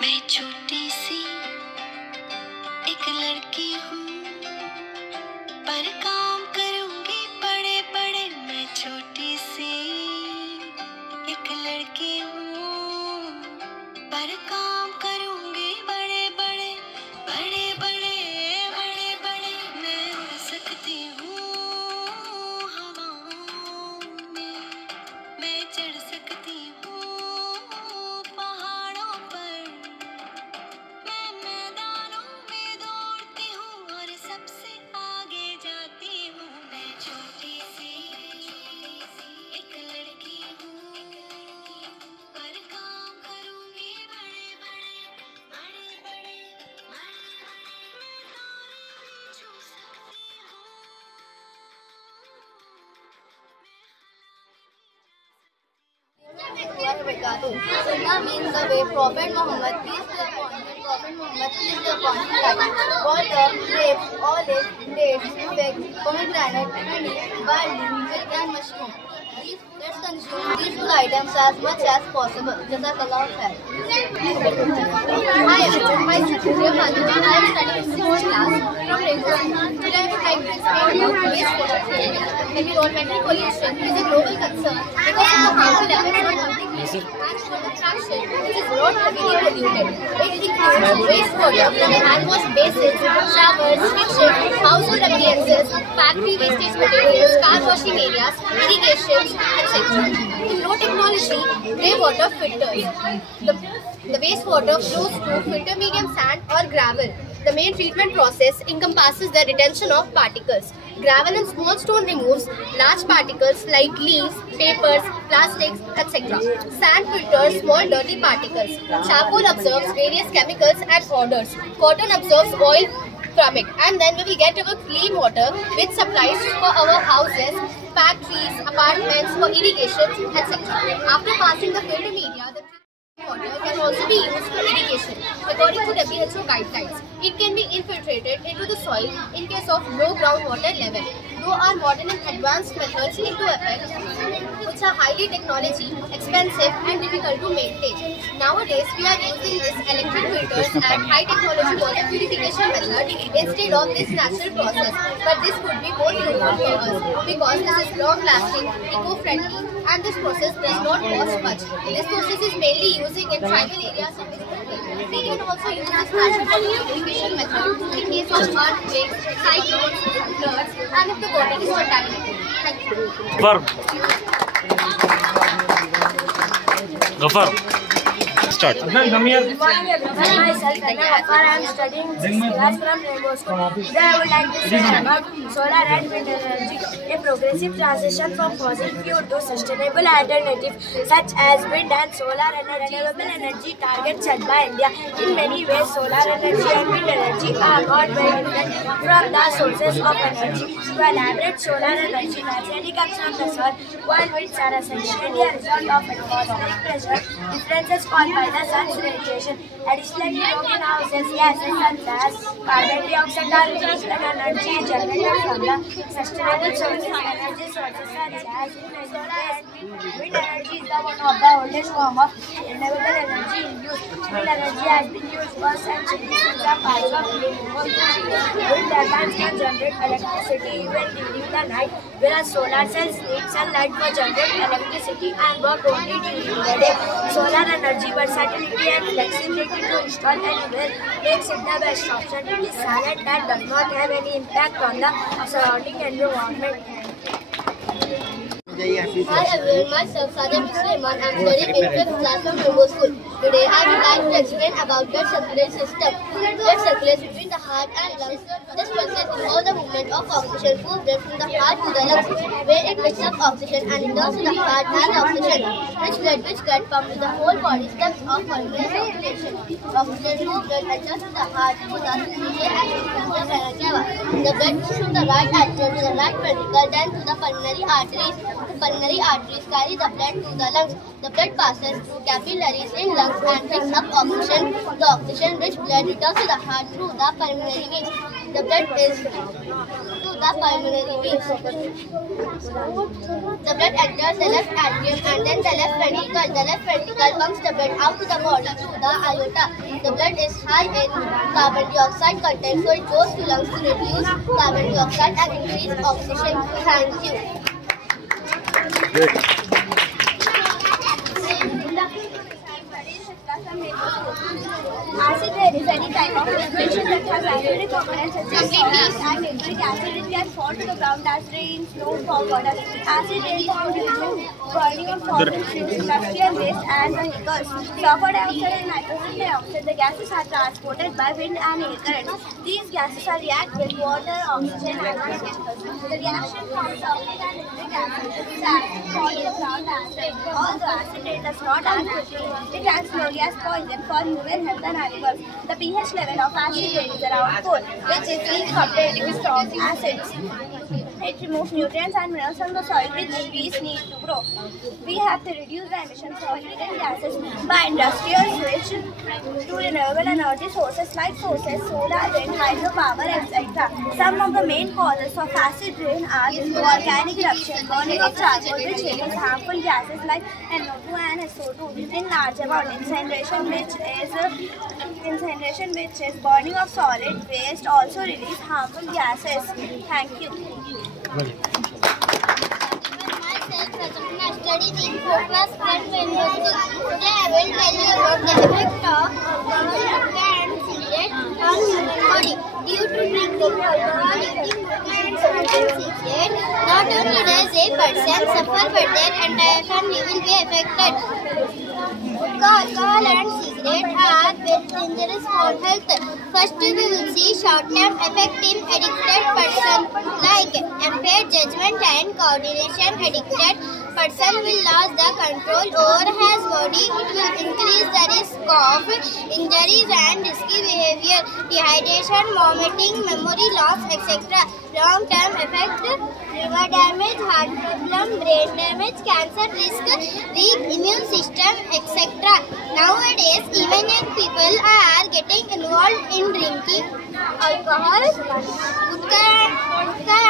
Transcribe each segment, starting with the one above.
मैं छोटी सी एक लड़की हूँ, पर काम करूँगी बड़े बड़े। मैं छोटी सी एक लड़की हूँ, पर काम करूँगी बड़े बड़े बड़े बड़े बड़े बड़े। मैं उड़ सकती हूँ हवाओं में, मैं चढ़ सकती हूँ पहाड़ों पर, मैं मैदानों में दौड़ती हूँ और सबसे आगे जाती हूँ। मैं छोटी सी एक लड़की हूँ, पर काम करूँगी बड़े बड़े बड़े बड़े बड़े बड़े। मैं तारे भी छू सकती हूँ, Sunnah means the way Prophet Muhammad, peace be upon him, water, grapes, olives, dates, figs, pomegranate, honey, barley, milk and mushroom. Let's consume these food items as much as possible. Jazakallah khair. Hi everyone, myself is Fatima. I am studying in 6th class from Rainbow. Today I would like to explain about wastewater treatment. Environmental pollution is a global concern because of the harmful effects on multiplication and water fraction, which is not heavily polluted. It includes wastewater from hand wash basins, showers, kitchen, household appliances, factory wastage materials, car washing areas, irrigation, etc. In low technology, grey water filters. The wastewater flows through filter medium sand or gravel. The main treatment process encompasses the retention of particles. Gravel and small stone removes large particles like leaves, papers, plastics, etc. Sand filters small dirty particles. Charcoal absorbs various chemicals and odors. Cotton absorbs oil from it, and then we will get our clean water which supplies for our houses, factories, apartments, for irrigation, etc. After passing the filter media, the water can also be used for irrigation. According to WHO guidelines, it can be infiltrated into the soil in case of low groundwater level. Though our modern and advanced methods into effect, which are highly technology, expensive and difficult to maintain. Nowadays, we are using this electric filters and high technology water purification method instead of this natural process. But this would be more useful for us because this is long-lasting, eco-friendly, and this process does not cost much. This process is mainly using in tribal areas of this country. We can also use this natural water purification method in case of earthquakes, cyclones, floods, and if the water is contaminated. Thank you. Ghaffar, start. Good morning everyone. Myself and Ghaffar. I am studying 6th class from Rainbow School. Today I would like to say about solar and wind energy. A progressive transition from fossil fuel to sustainable alternatives such as wind and solar energy. Renewable energy targets set by India. In many ways, solar energy and wind energy are not very different from the sources of energy. To elaborate, solar energy naturally comes from the sun, while winds are essentially a result of atmospheric pressure differences caused by the sun's radiation. Additionally, greenhouse gases such as carbon dioxide are released when energy is generated from the sustainable sources. Energy sources such as solar and wind energy is one of the oldest forms of renewable energy in use. Wind energy has been used for centuries in some parts of the world. Wind turbines can generate electricity even during the night, whereas solar cells need sunlight for generate electricity and work only during the day. Solar energy versatility and flexibility to install anywhere makes it the best option. It is silent and does not have any impact on the surrounding environment. Hi everyone, myself Sadia Sulaiman. I am studying in 5th class from Rainbow School. Today I would like to explain about blood circulation system. Blood circulates between the heart and lungs. This process involves the movement of oxygen through blood from the heart to the lungs, where it picks up oxygen and returns to the heart as oxygen. Rich blood which gets pumped to the whole body stems of pulmonary circulation. Oxygen through blood enters to the heart through the ciliary and into the vena cava. The blood moves from the right atrium to the right ventricle, then to the pulmonary arteries. The pulmonary arteries carry the blood to the lungs. The blood passes through capillaries in lungs and picks up oxygen. The oxygen-rich blood returns to the heart through the pulmonary veins. The blood is to the pulmonary veins. The blood enters the left atrium and then the left ventricle. The left ventricle pumps the blood out to the body through the aorta. The blood is high in carbon dioxide content, so it goes to lungs to reduce carbon dioxide and increase oxygen. Thank you. Good. Acid rain is any type of respiration that has acidic components such as salt and nitric acid. It can fall to the ground as rain, snow, or water. Acid rain formed due to burning of fossil fuels, industrial waste, and vehicles. Sulfur dioxide and nitrogen dioxide, the gases are transported by wind and air currents. These gases are react with water, oxygen, and chemicals. The reaction forms sulfuric and nitric acid. The acid falls to the ground as rain. Although acid rain does not act quickly, it acts slowly as poison for human health and animals. The pH level of acid rain is around 4, which is weak compared to strong acids. It removes nutrients and minerals from the soil which trees need to grow. We have to reduce the emissions of irritant gases by industrial switch to renewable energy sources like solar, wind, hydropower, etc. Some of the main causes of acid rain are volcanic eruption, burning of charcoal which releases harmful gases like NO2 and SO2 in large amount, incineration which is burning of solid waste also release harmful gases. Thank you. I studied in 4th class Front Bengal School. Today I will tell you about the effect of alcohol and cigarette on human body. Due to drinking alcohol, eating hookah and cigarette, not only does a person suffer but their entire family will be affected. Hookah, alcohol and cigarette are very dangerous for health. First we will see short-term effect in addicted person like impaired judgment and coordination. Addicted person will lose the control over his body. It will increase the risk of injuries and risky behavior, dehydration, vomiting, memory loss, etc. Long-term effect: liver damage, heart problem, brain damage, cancer risk, weak immune system, etc. Nowadays, even young people are getting involved in drinking alcohol, hookah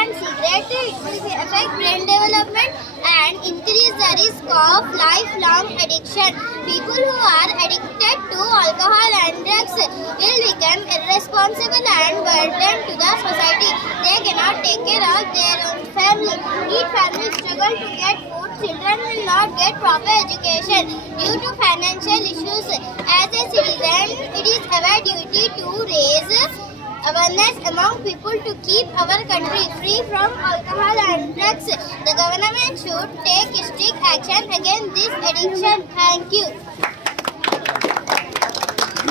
and cigarette. It will affect brain development and increase the risk of lifelong addiction. People who are addicted to alcohol and drugs will become irresponsible and burden to the society. They cannot take care of their own family. Each family struggle to get food. Children will not get proper education due to financial issues. As a citizen, it is our duty to raise awareness among people to keep our country free from alcohol and drugs. The government should take strict action against this addiction. Thank you.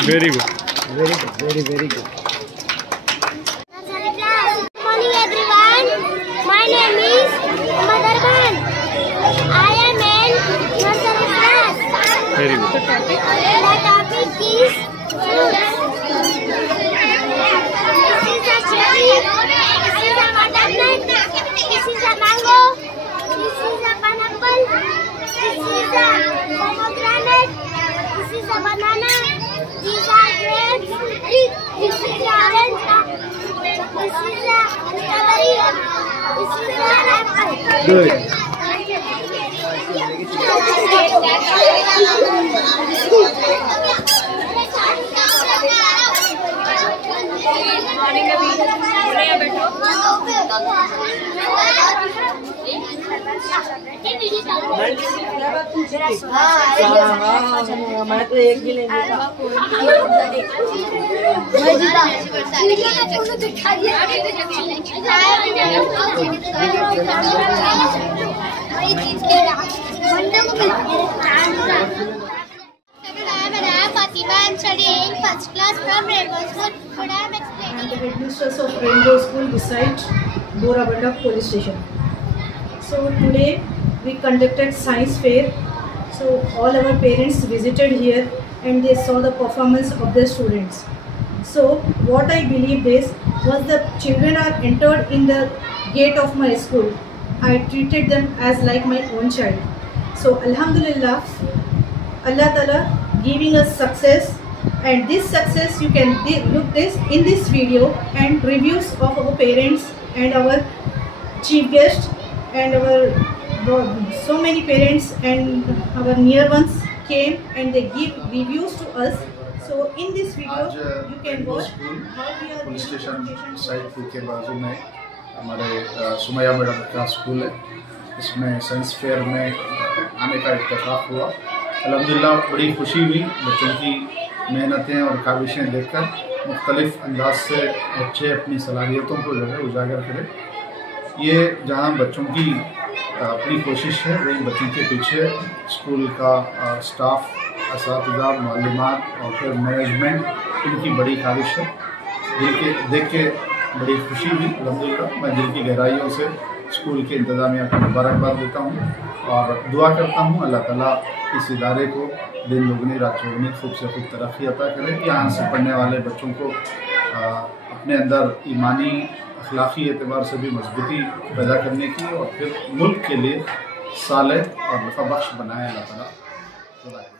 Very good. Very good. Good morning everyone. My name is Mother Khan. I am in nursery class. Very good. The topic is fruits. This is a cherry. This is a watermelon. This is a mango. This is a pineapple. This is a pomegranate. This is a banana. These are grapes. This is a orange. This is a strawberry. This is a apple. Good. मैं तो एक भी लेंगे I'm studying 1st class from Rainbow School. Today I am explaining. And the headmistress of Rainbow School beside Borabanda police station. So today we conducted science fair. So all our parents visited here and they saw the performance of the students. So what I believe is, once the children are entered in the gate of my school, I treated them as like my own child. So Alhamdulillah, Allah Ta'ala giving us success, and this success you can look this in this video and reviews of our parents and our chief guest and our so many parents and our near ones came and they give reviews to us. So in this video you can watch how we are police station side के बाजू में हमारे Sumaiya madam का school है। इसमें science fair में आने का इत्तेफाक हुआ। अल्हम्दुलिल्लाह बड़ी खुशी हुई बच्चों की मेहनतें और काविशें देखकर। मुख्तलिफ अंदाज से बच्चे अपनी सलाहियतों को जो है उजागर करें। ये जहाँ बच्चों की अपनी कोशिश है, वही बच्चों के पीछे स्कूल का स्टाफ, असातिज़ा, मालूमात और फिर मैनेजमेंट, इनकी बड़ी काविश है। देख के बड़ी खुशी हुई। अल्हम्दुलिल्लाह मैं दिल की गहराइयों से स्कूल के इंतज़ामिया को मुबारकबाद देता हूँ और दुआ करता हूँ अल्लाह ताला इस इदारे को दिन दुगनी रात चौगुनी खूब से खूब तरक्की अता करे। यहाँ से पढ़ने वाले बच्चों को अपने अंदर ईमानी अखलाकी एतबार से भी मजबूती पैदा करने की और फिर मुल्क के लिए साले और नफ़ा बख्श बनाए अल्लाह ताला।